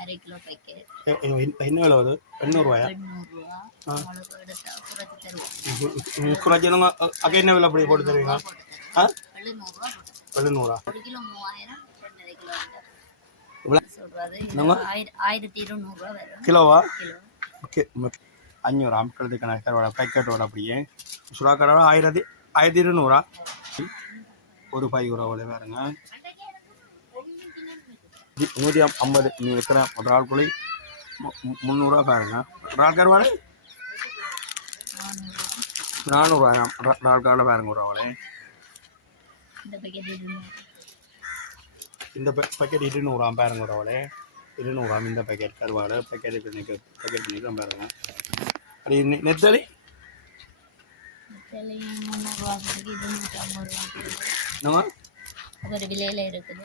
அரை kilo packet. என்ன விலை வருது? 800 800 உங்களுக்கு எடுத்தா குறைச்சி தருவோம். குறைச்சவங்க அங்கே என்ன விலை அப்படி போட்டு தருவீங்க? 700 700 1 கிலோ 3000 2.5 கிலோ சொல்றது 1200 வரும் கிலோவா? கிலோ. ஓகே 500 ஆம்களுக்கு கணக்கரோட பேக்கெட்டோட அப்படியே சுறாக்கரோட 1200 ஒரு €5 வேறுங்க 150 நீ இருக்கிற ஒரு ஆள் கூலி 300 பாருங்க. ஒரு ஆள் கருவாடு 400 ஒரு ஆள் காலில் பாருங்க ஒரு ஆளே. இந்த பேக்கெட் 200 பாருங்க ஒரு ஆளே 200 இந்த பேக்கெட் கருவாடு பேக்கெட் பண்ணிக்கலாம் பாருங்க. அது நெத்தலி ஒரு விலையில இருக்குது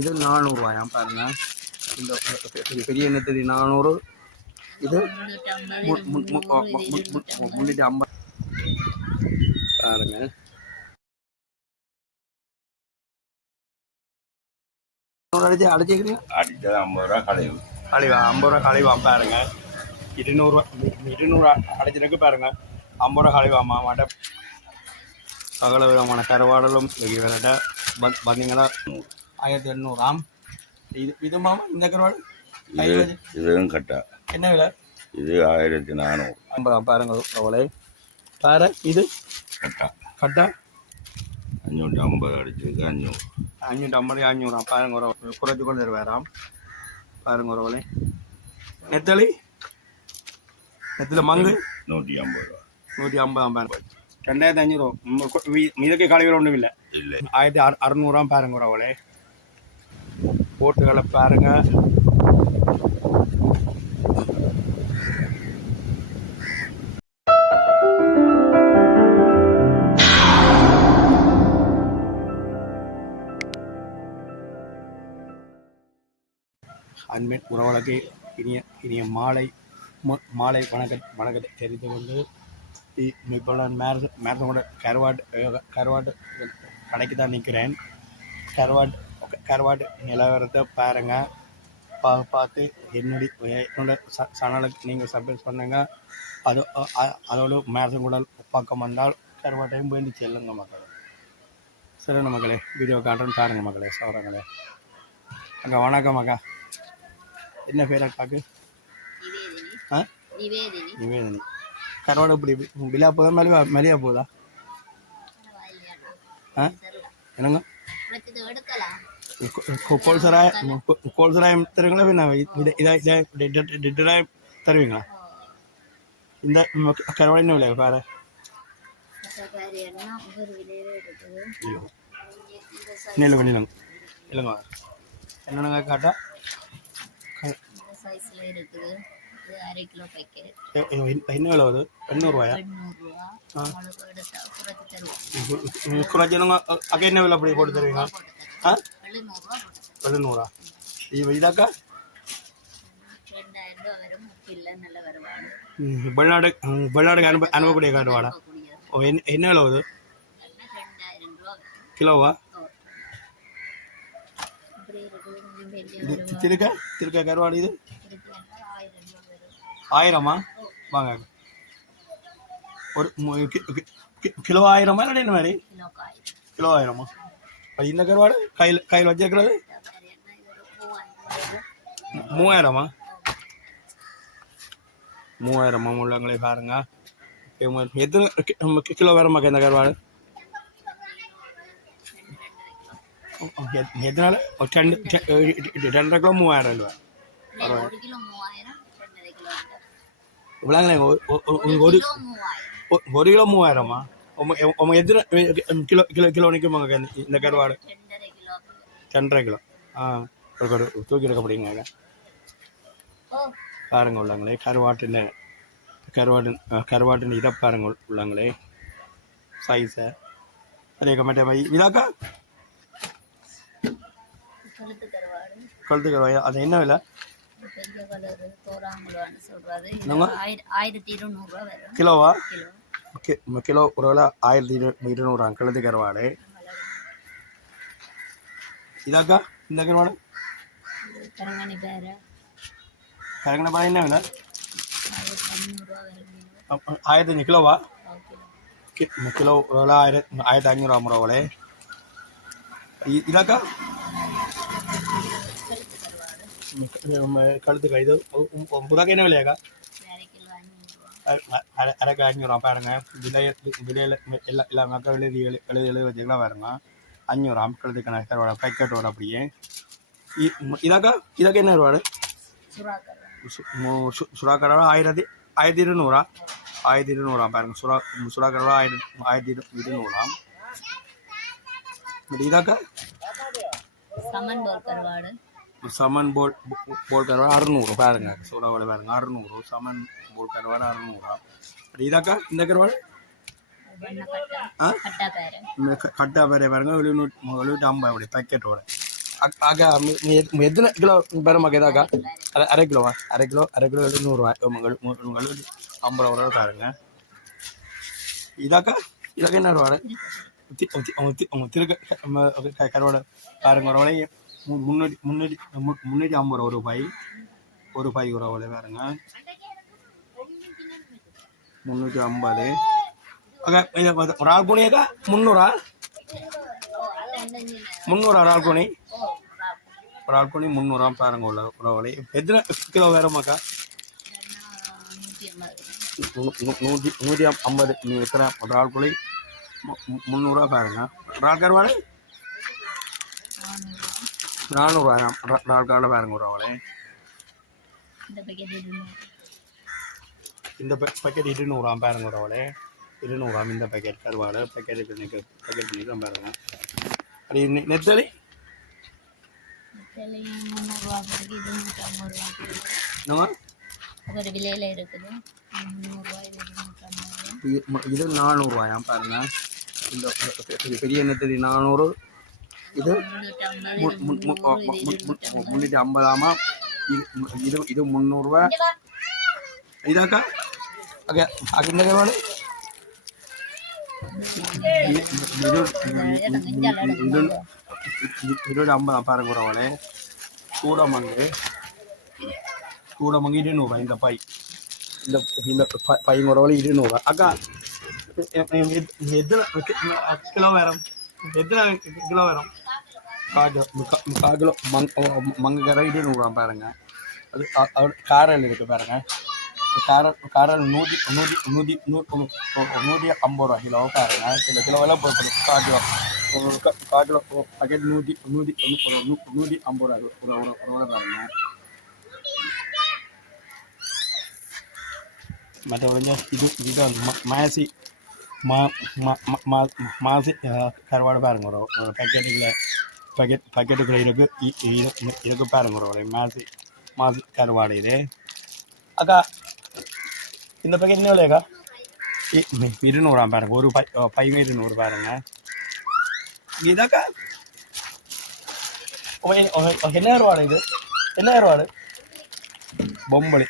இது 400 பாருங்க. இந்த பெரிய நெத்தலி 400 இது 350 பாருங்க. அடிச்சுக்கிறீங்க அடிச்சது ₹50 கழிவு கழிவா கழிவா பாருங்க. 200 அடிச்சிருக்கு பாருங்க. ₹50 கழிவாமா மாட்ட சகல விதமான கருவாடலும் விரட்ட பார்த்தீங்கன்னா 1800 இது மாமா இந்த கருவாடு இதுவும் கட்டா என்ன விலை? இது 1400 பாருங்க அவளே பாரு. இது கட்டா கட்டா 550 அடிச்சிருக்கு 550 500 பாருங்க ஒரு குறைச்சி கொண்டு வேறாம் பாருங்க ஒரு அவளே. நெத்தலி மங்கு 150 பாருங்க 2500 இதற்கு கழிவுகள் ஒன்றும் இல்லை 1600 பாருங்க ஒரு அவளே. போட்டுகளை பாருங்க. அன்பின் உறவுகளுக்கு இனிய மாலை வணக்கத்தை தெரிந்து கொண்டு இப்போ நான் மேரத்தனோட கருவாட்டு கடைக்கு தான் நிற்கிறேன். கருவாட்டு நிலவரத்தை பாருங்க. பார்த்து என்னோட சேனலுக்கு நீங்கள் சப்ஸ்கிரைப் பண்ணுங்க. அதோடு மேரத்தன் கூட பக்கம் வந்தால் கருவாட்டையும் வேண்டி செல்லுங்க மக்களே. சரிண்ணா மக்களே, வீடியோ காட்டுறேன்னு பாருங்க மக்களே. சோறங்களே அக்கா வணக்கம் அக்கா. என்ன பேர் அக்காக்கு? நிவேதினி. கருவாடு இப்படி விழா போதா மலியா போதா? என்னங்க கோல்சராயம் தருவீங்களா? பின்ன தருவீங்களா? இந்த கருவாடு என்ன விலை பாரு? இல்லைங்க என்னங்க காட்டா அரை கிலோ பேக்கெட். என்ன விலை வருது? 800 உங்களுக்கு எடுத்தா குறைச்சி தருவோம். குறைச்சவங்க அங்கே என்ன விலை அப்படி போட்டு தருவீங்க? 700 இதாக்கா 2000 வரும். இல்லை நல்ல வருவாடு வெளிநாடுக்கு அனுப்பக்கூடிய கருவாடா? என்ன விலை வருது? 2000 கிலோவா? திருக்க கருவாடு இது 1000 வாங்க. ஒரு கிலோ 1000 இல்லை என்ன மாதிரி? கிலோ 1000 இந்த கருவாடு கையில் வச்சிருக்கிறது 3000 உள்ளவங்களே பாருங்க. எத்தனை கிலோ வேறமாக்கா இந்த கருவாடு? எத்தனால 2.5 கிலோ 3000 ரூபா. இவ்வளோங்களே ஒரு கிலோ 3000 எத்தனை கிலோ நிற்குமாங்க இந்த கருவாடு? 2.5 கிலோ தூக்கி எடுக்கப்படுங்க பாருங்க உள்ளங்களே. கருவாட்டின் இதை பாருங்க உள்ளங்களே சைஸை அதே கமெண்ட்டை இதாக்கா கழுத்து கருவாடு. அது என்ன விலை? கிலோவா? ஓகே கிலோ ஒரு விலை 1200 கழுத்து கருவாடு. இதாக்கா இந்த கருவாடு கரங்காணி பேரை கரெக்டாக பாரு என்ன விலை 1500 வருது 1000 கிலோவா கிலோ கிலோ ஒரு 1500 அமரோவலே இதாக்கா கழுத்துக்கா இது புதாக்க என்ன விலையாக்கா அரை கிலோ 500 அரைக்கு 500 பாருங்க விலையில் எல்லா மக்கள் எழுதி வச்சுக்கலாம் பாருங்க 500 கழுத்துக்கு கருவாடு பேக்கெட்டோட அப்படியே இதாக்கா என்ன கருவாடு சுறா சுறா கருவாடு 1200 1200 பாருங்க சுறா கருவாடு 1200 இதாக்கா சமன் போல் கருவாடு சமன் போல் கருவாடு 600 பாருங்க சுறாவோட பாருங்க 600 சமன் போல் கருவாடு 600 இதாக்கா இந்த கருவாடு பண்ண கட்டா பேரை கட்டா பேரை பாருங்க 750 அப்படி பேக்கெட்டோட அக்கா எத்தனை கிலோ பேரமாக்கா இதாக்கா அரை கிலோவா அரை கிலோ 700 50 ரூபா பாருங்க இதாக்கா என்ன கருவாடு திருக்க கருவாடு பாருங்க ஒரு விலை 350 ஒரு பை ஒரு பாருங்க 350 ஒரு ஆள் கூனியாக்கா 300 ஒரு ஆள் கூனி ஒரு ஆள் கூனி 300 பாருங்க உள்ள ஒரு விலை எத்தனை கிலோ வேறமாக்கா 150 நீங்கள் எத்தனை ஒரு ஆள் கூலி 300 பாருங்க ஒரு ஆள் கருவாடு 400 ஒரு ஆள் கார்டில் பாருங்க ஒரு அவளே இந்த பேக்கெட் 200 பாருங்க ஒரு அவளே 200 இந்த பேக்கெட் கருவாடு பேக்கெட் பண்ணி தான் பாருங்க அது நெத்தலி ஒரு விலையில இருக்குது 300 இது 400 பாருங்க இந்த பெரிய நெத்தலி 400 இது 350 இது 300 இதாக்கா ஓகே இந்த கருவாடு இது 50 பாருங்க ஒரு அவளே கூடமங்கு 200 இந்த பை இந்த பை ஒரு அவளை 200 அக்கா எத்தனை கிலோ வேறும் எத்தனை கிலோ வேறும் 1/4 கிலோ மங்கக்கரை 200 பாருங்க அது காரல் இருக்கு பாருங்க காரல் 150 கிலோ பாருங்க சில கிலோ எல்லாம் போட்டு 1/4 கிலோ 1/4 கிலோ பாக்கெட் 150 பாருங்க மற்றபடி இது மாசி மாசி கருவாடு பாருங்க ஒரு பேக்கெட்டுக்குள்ள இருக்கு பாருங்க ஒரு மாசி கருவாடு இது அக்கா இந்த பேக்கெட் என்ன விலையாக்கா 200 பாருங்க ஒரு பையன் 200 பாருங்க இதாக்கா என்ன கருவாடு இது என்ன கருவாடு பொம்பளை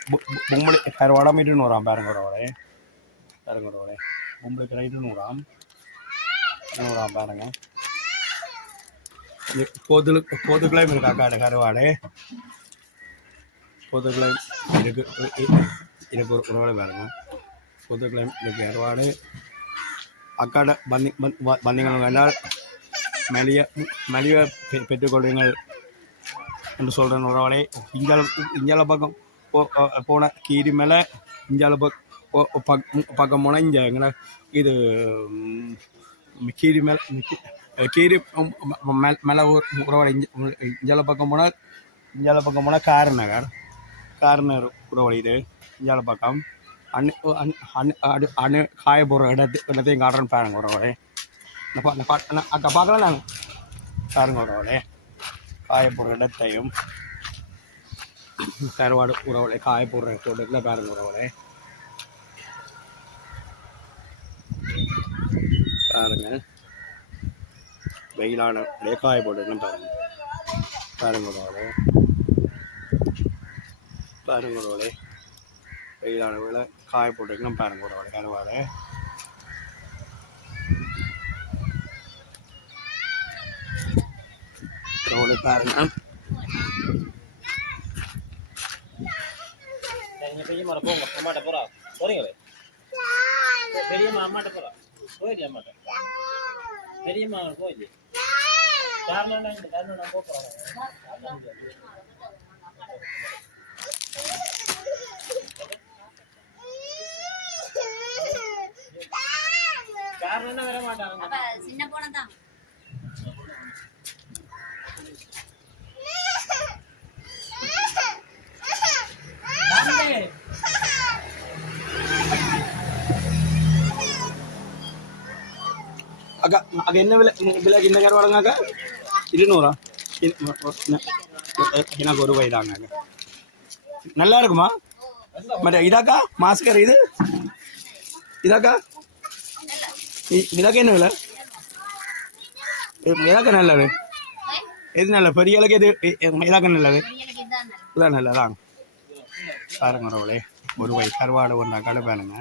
கருவாடாம 200 பாருங்க ஒரு பொம்பளை கரை 200 பாருங்க போதுக்குள்ளாயும் இருக்கா காடு கருவாடு போதுக்குள்ளாயும் இருக்கு ஒரு வேலை பாருங்க போதுக்குள்ளாயும் இருக்கு கருவாடு அக்காட பந்திகள் வேண்டால் மலிய பெற்றுக்கொள்வீங்கள் என்று சொல்கிறேன் ஒரு வேலை இஞ்சால பக்கம் போன கீரி மேலே இஞ்சால பக்கம் போனால் இங்கே எங்கன்னா இது கீரி மேலே கீரி மேலே உறவடை இஞ்சால பக்கம் போனால் காரநகர் உறவடை இது இஞ்சால பக்கம் அண்ணு காய போடுற இடத்தையும் காட்டுறேன்னு பாருங்க உறவடை அக்கா பார்க்கலாம் நாங்கள் பாருங்க உறவடை காய போடுற இடத்தையும் கருவாடு உறவுகளை காய போடுற இடத்துல பாருங்க உறவுகளை பாருங்க வெயிலான காய போட்டுக்கலாம் பாருங்க உறவுகளை வெயிலான வேலை காய போட்டுக்கலாம் பாருங்க உறவுகளை கருவாடு பாருங்க எங்க பெரியம்மா போங்க அம்மாட்ட போறா போறீங்களே பெரியம்மா அம்மாட்ட போறா போயிடு அம்மாட்ட பெரியம்மா போயிடு காரணம் போறோம் காரணம் வர மாட்டாங்க சின்ன போனதான் அக்கா அக்கா என்ன விலை விலைக்கு இந்த கருவாடுங்க அக்கா 200 எனக்கு ஒரு ரூபாய் தாங்க அக்கா நல்லா இருக்குமா மற்ற இதாக்கா மாஸ்கர் இது இதாக்கா இதாக்கா என்ன விலை இதாக்கா நல்லது எது நல்ல பெரிய அளவுக்கு எது இதாக்கா நல்லது இதான் நல்லதாங்க பாருங்க ரோலே ஒரு ரூபாய் கருவாடு ஒன்றா கடை பாருங்க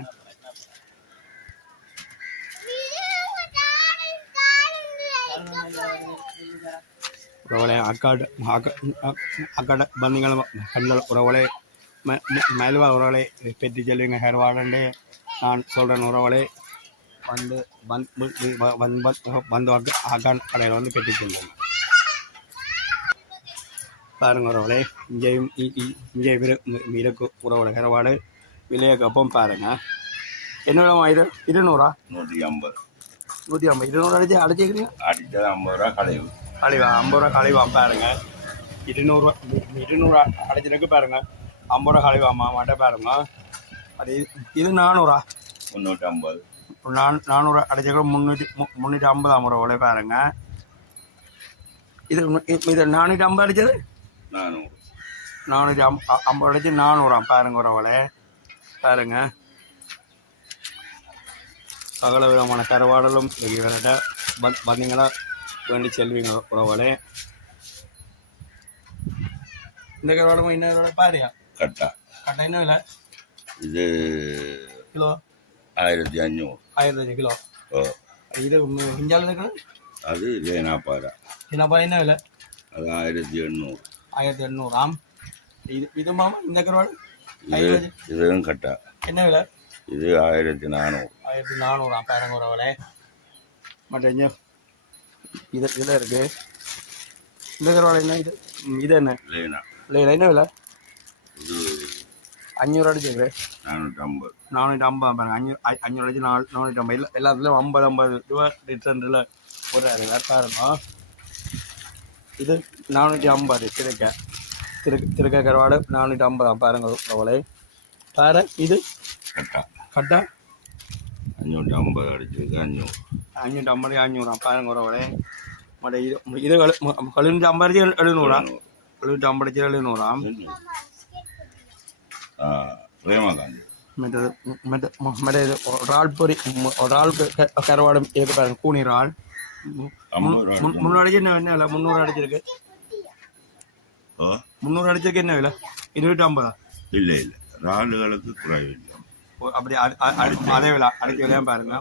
உறவுகளே அக்காட பந்திங்களும் கண்கள் உறவுகளே மேலுவா உறவுகளை பெற்று செல்வீங்க ஹேர்வாடண்டு நான் சொல்கிறேன் உறவுகளே வந்து அக்கான் கடையில் வந்து பெற்று செல்வேன் பாருங்க உறவுகளே இங்கேயும் இங்கே இருக்கு உறவுகளை ஹேர்வாடு விலையக்கு அப்பம் பாருங்க என்ன விதமா இது 200 150 150 200 அடிச்சுக்கிறீங்க அடிச்சது 50 ரூபா கழிவு கழிவா 50 ரூபா கழிவா பாருங்க 200 அடிச்சிருக்கு பாருங்க 50 ரூபா கழிவாமா மட்டும் பாருங்க அது இது 400 350 400 அடிச்சிருக்க 350 ரூபாய் பாருங்க இது 450 அடிச்சது 450 அடிச்சு 400 பாருங்க உறவுகளே பாருங்க சகல விதமான கருவாடலும் இவர்கிட்ட வந்தீங்களா வேண்டி செல்வீங்க உறவுகளே இந்த கருவாடும் இன்னொரு பாரியா கட்டா கட்டா என்ன விலை இது கிலோ 1500 கிலோ ஓ இது இஞ்சால இருக்கிறது அது 40 என்னப்பா என்ன விலை அது 1800 1800 இது மாமா இந்த கருவாடு இதுவும் கட்டா என்ன விலை இது 1400 பாருங்க உறவுகளே மற்ற இதில் இருக்கு இந்த கருவாடு என்ன இது என்ன இல்லையா என்ன விலை இது 500 அடிச்சுக்கிறேன் 450 பாருங்க 500 அடிச்சு 450 இல்லை எல்லாத்துலேயும் 50 ரூபா டிஃப்ரெண்டில் போடுறாரு பாருங்க இது 450 திருக்க கருவாடு 450 பாருங்க உறவுகளே பாரு இது கட்டா 550 அடிச்சிருக்கு 550 பாருங்க உறவுகளே மற்ற இது 750 700 750 700 பிரேமகாந்தி மற்ற இது இறால் பொரி இறால் கருவாடு இருக்கு பாருங்க கூனி இறால் 300 என்ன விலை 300 அடிச்சிருக்கு 300 அடிச்சிருக்கு என்ன விலை 250 இல்லை இறாலுகளுக்கு குறைவில்லை அப்படி அதே விலை அடிக்க விலையா பாருங்க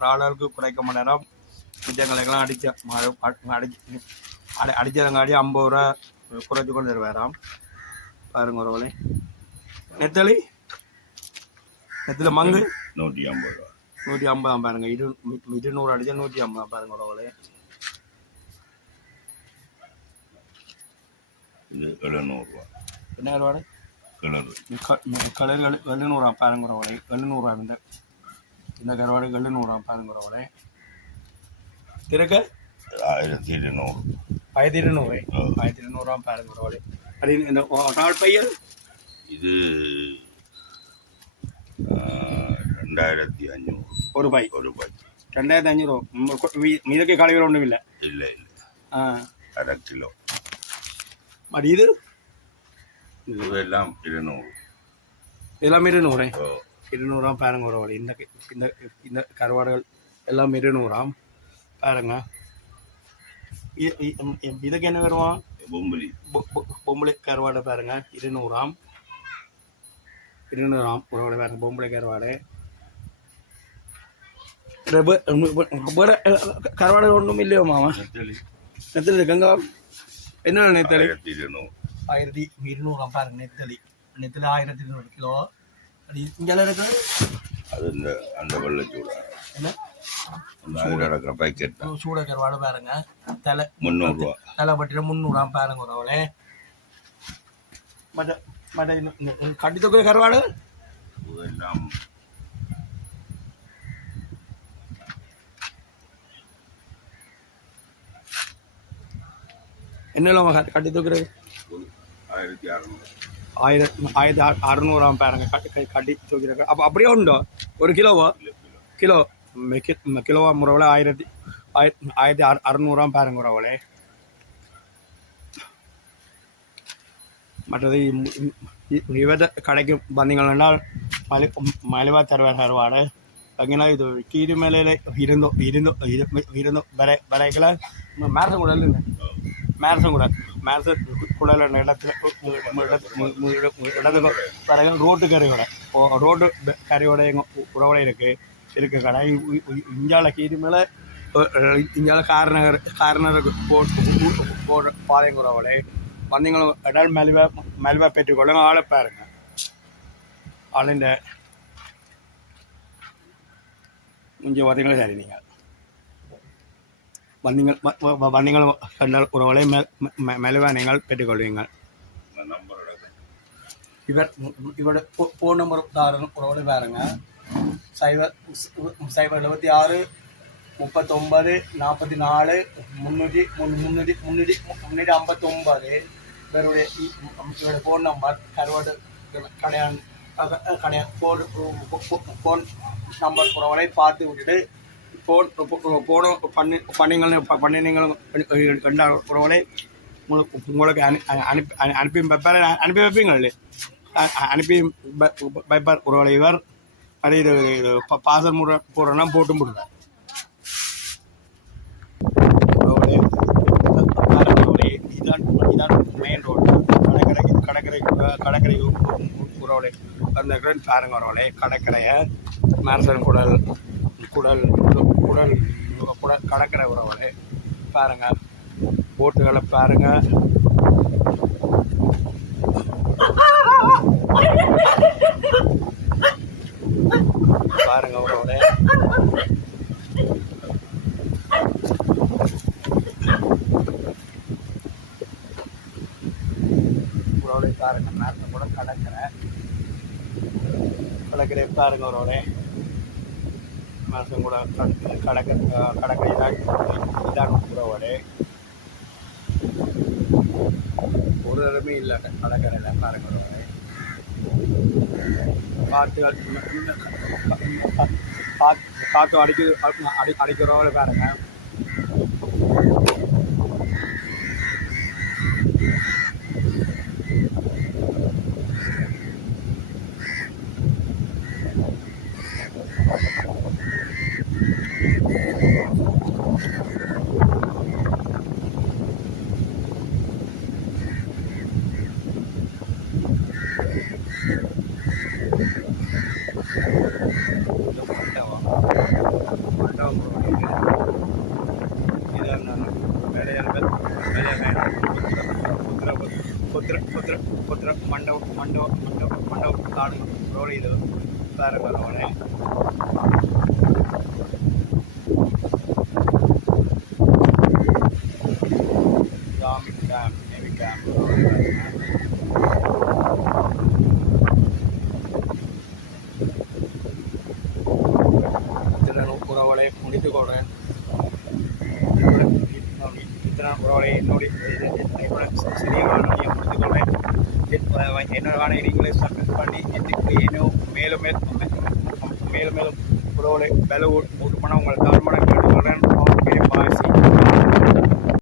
இறாலுக்கு குறைக்க மாட்டேன் மிச்சங்களுக்கெல்லாம் அடிச்சதங்காடி 50 ரூபா குறைச்சி கொண்டு வருவாராம் பாருங்க ஒருவளை நெத்தலி மங்கு 150 ரூபா 150 பாருங்க 200 அடிச்சா 150 பாருங்க ஒருவளை இது 700 ரூபா என்ன கருவாடு கலர் 700 பாருங்க ஒருவளை 700 இந்த கருவாடு 700 பாருங்க ஒருவளை திறக்க 1200 பாருங்க ஒருவளை அது இந்த நாள் பையல் இது 2500 ஒரு பை 2500 இதற்கு கழிவுகள் ஒன்றும் இல்லை இல்லை அரை கிலோ அது இது இதெல்லாம் 200 எல்லாமே 200 பாருங்க ஒருவளை இந்த கருவாடுகள் எல்லாம் 200 பாருங்க இதுக்கு என்ன வருவான் பொம்பளை கருவாடை பாருங்க 200 ஒரு பாருங்க பொம்பளை கருவாடு கருவாடு ஒன்றும் இல்லையோ மாமா நெத்தலி இருக்குங்க என்ன நெத்தலி 1200 பாருங்க நெத்தலி நெத்தில் 1200 கிலோ. அது இங்கே இருக்குது அது இந்த அந்த வெள்ளச்சூடா என்ன அந்த அதில் நடக்கிற பேக்கெட் தான் சூட கருவாடு பாருங்க. தலை 300 ரூபா. தலை பட்டியில் 300 பாருங்க உறவுகளே. மற்ற மற்ற கட்டி தொகுதி கருவாடு எல்லாம் என்னெல்லாம் கட்டி தொகுதி 1600. 1600 பாருங்க கட்டி தொகுதி. அப்போ அப்படியே உண்டோ? ஒரு கிலோவோ? கிலோ கிலோவா முறவில் 1600 பாருங்க உறவுகளே. மற்றது இவத கடைக்கு வந்தீங்கன்னா மலிவா தருவார் கருவாடு. அங்கேனா இது கீரிமலையில் இருந்தோ வரைக்கல மேரசன் குடல் இடத்துல பாருங்க. ரோட்டு கறியோட ரோட்டு கறியோட எங்கள் உறவோட இருக்கு கடை. இந்தியாவில் கீரிமலை இந்தியாவில் கார்னருக்கு போடுற பாதைங்க உறவோட வந்தீங்களும் இடம் மெலிவா பெற்றுக்கொள்ளுங்க. ஆளை பாருங்க. ஆளுண்ட இங்கே பார்த்தீங்களா சரி. நீங்கள் வந்தீங்களும் கண்டால் உறவுகளை மெலிவா நீங்கள் பெற்றுக்கொள்வீங்கள். இவரோட ஃபோன் நம்பர் தாரணும் உறவுகளை பாருங்க. 076 39 44 359 இவருடைய ஃபோன் நம்பர். கருவாடு கடையான் ஃபோன் நம்பர் உறவுகளை பார்த்து விட்டுட்டு பண்ணினீங்களும் உறவுகளை உங்களுக்கு அனுப்பி வைப்பீங்களே. அனுப்பி வைப்பார் உறவுகளை. இவர் அதே இது பாசல் முறை போடுறோன்னா போட்டும் போடுவார். இதான் மெயின் ரோடு. கடற்கரை உறவுகளை அந்த பாருங்க உறவுகளை. கடற்கரையை மேரசன் குடல் கடற்கரை உறவுகளை பாருங்க. போட்டுகளை பாருங்க. பாருங்க உறவுகளை. உறவுகளை பாருங்க. மேரசன் கூட கடற்கரை பாருங்க உறவுகளை. மேரசன் கூட கடற்கரை இதான் உறவுகளே. ஒரு இடமே இல்லை கடற்கரையில் பாருங்க உறவுகளே. காற்று அடிக்கிறவங்கள பாருங்க. மண்டபம் காடு ரோடு இது வேறு வருவானே. உறவுகளை முடித்துக்கொள்கிறேன். உறவுகளை என்னுடைய முடித்துக்கொள்கிறேன். என்னோட நீங்களே சப்மிட் பண்ணி இன்னும் மேலும் மேலும் உறவுகளை விலை ஓட்டு பண்ண உங்களை கவர்மெண்ட்